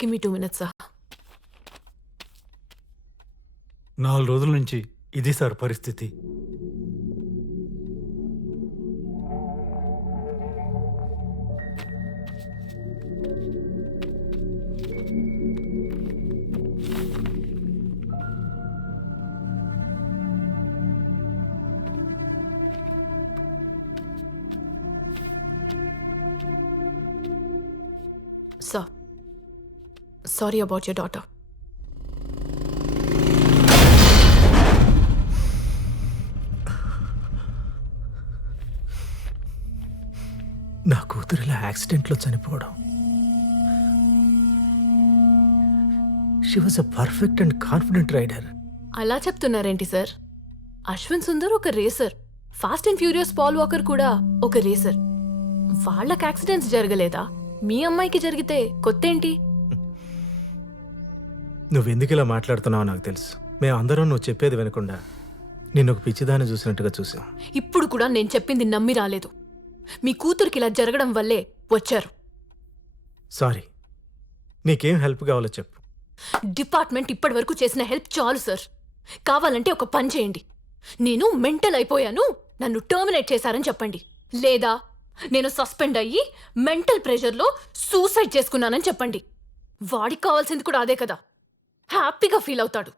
Give me 2 minutes sir. 4 రోజుల నుంచి ఇది సార్ పరిస్థితి. Sir, sorry about your daughter. నా కూతురు ఇలా యాక్సిడెంట్లో చనిపోవడం. She was a perfect and confident rider. అలా చెప్తున్నారేంటి సార్? అశ్విన్ సుందర్ ఒక racer, fast and furious Paul Walker కూడా ఒక రేసర్. వాళ్ళకి యాక్సిడెంట్స్ జరగలేదా? మీ అమ్మాయికి జరిగితే కొత్తేంటి? నువ్వెందుకు ఇలా మాట్లాడుతున్నావో నాకు తెలుసు. మేమందరం నువ్వు చెప్పేది వినకుండా నిన్ను ఒక పిచ్చిదాన్ని చూసినట్టుగా చూసాం. ఇప్పుడు కూడా నేను చెప్పింది నమ్మి రాలేదు. మీ కూతురికి ఇలా జరగడం వల్లే వచ్చారు. సారీ. నీకేం హెల్ప్ కావాలో చెప్పు. డిపార్ట్మెంట్ ఇప్పటి వరకు చేసిన హెల్ప్ చాలు సార్. కావాలంటే ఒక పని చేయండి. నేను మెంటల్ అయిపోయాను, నన్ను టర్మినేట్ చేశారని చెప్పండి. లేదా నేను సస్పెండ్ అయ్యి మెంటల్ ప్రెషర్లో సూసైడ్ చేసుకున్నానని చెప్పండి. వాడికి కావాల్సింది కూడా అదే కదా. హ్యాపీగా ఫీల్ అవుతాడు.